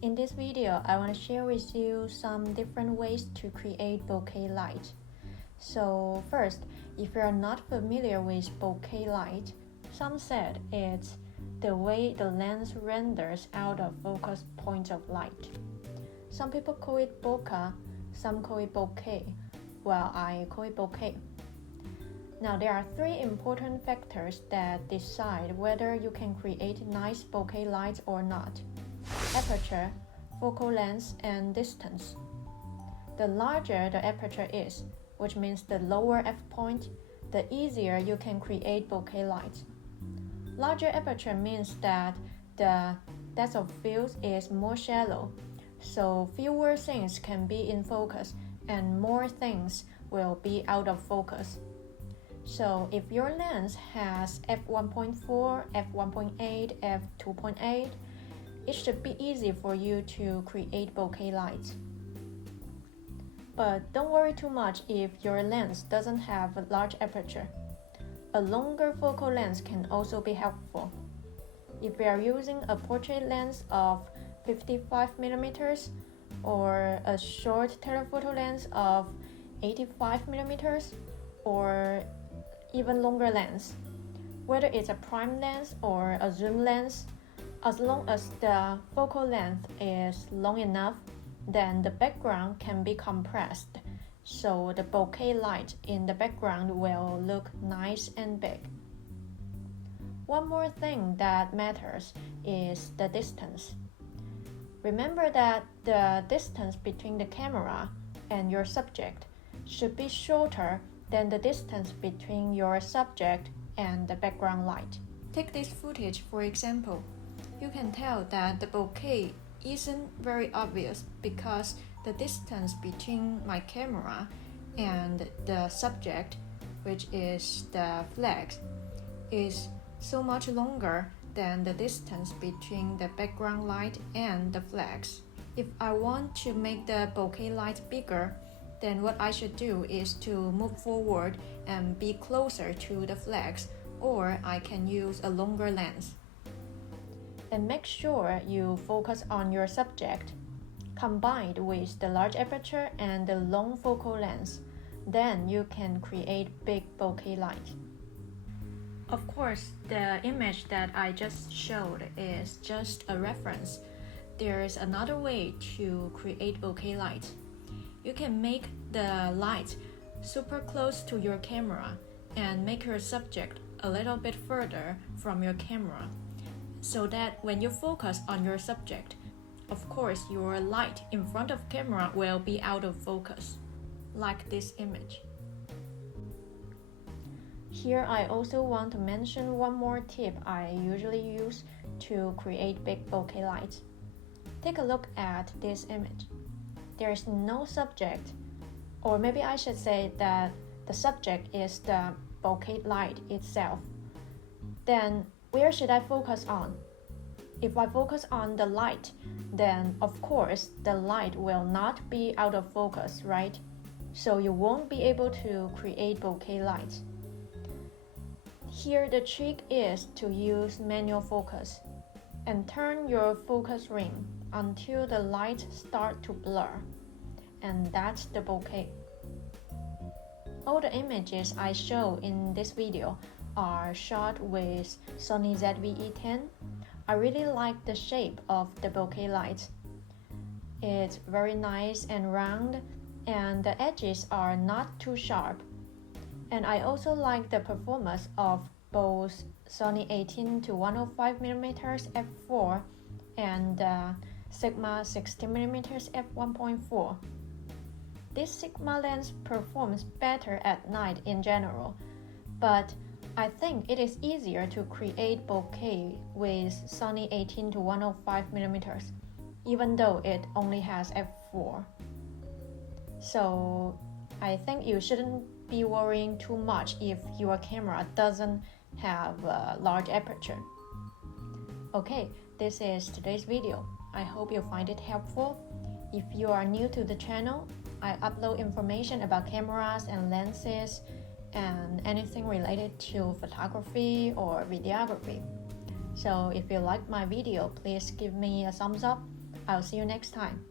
In this video, I want to share with you some different ways to create bokeh light. So first, if you are not familiar with bokeh light, some said it's the way the lens renders out of focus points of light. Some people call it bokeh, some call it bokeh, while I call it bokeh. Now there are three important factors that decide whether you can create nice bokeh lights or not: aperture, focal length, and distance. The larger the aperture is, which means the lower f-point, the easier you can create bokeh lights. Larger aperture means that the depth of field is more shallow, so fewer things can be in focus and more things will be out of focus. So if your lens has f1.4, f1.8, f2.8, it should be easy for you to create bokeh lights. But don't worry too much if your lens doesn't have a large aperture. A longer focal length can also be helpful. If you are using a portrait lens of 55mm or a short telephoto lens of 85mm or even longer lens, whether it's a prime lens or a zoom lens, as long as the focal length is long enough, then the background can be compressed, so the bokeh light in the background will look nice and big. One more thing that matters is the distance. Remember that the distance between the camera and your subject should be shorter than the distance between your subject and the background light. Take this footage for example. You can tell that the bokeh isn't very obvious because the distance between my camera and the subject, which is the flags, is so much longer than the distance between the background light and the flags. If I want to make the bokeh light bigger, then what I should do is to move forward and be closer to the flags, or I can use a longer lens. And make sure you focus on your subject, combined with the large aperture and the long focal length. Then you can create big bokeh light. Of course, the image that I just showed is just a reference. There's another way to create bokeh light. You can make the light super close to your camera and make your subject a little bit further from your camera, so that when you focus on your subject, of course your light in front of camera will be out of focus, like this image. Here I also want to mention one more tip I usually use to create big bokeh lights. Take a look at this image. There is no subject, or maybe I should say that the subject is the bokeh light itself. Then where should I focus on? If I focus on the light, then of course the light will not be out of focus, right? So you won't be able to create bokeh lights. Here the trick is to use manual focus and turn your focus ring until the light starts to blur, and that's the bokeh. All the images I show in this video are shot with Sony ZV-E10. I really like the shape of the bokeh light. It's very nice and round, and the edges are not too sharp. And I also like the performance of both Sony 18-105mm f4 and Sigma 60mm f1.4. This Sigma lens performs better at night in general, but I think it is easier to create bokeh with Sony 18-105mm, even though it only has f4. So I think you shouldn't be worrying too much if your camera doesn't have a large aperture. Okay, this is today's video. I hope you find it helpful. If you are new to the channel, I upload information about cameras and lenses and anything related to photography or videography. So if you like my video, please give me a thumbs up, I'll see you next time.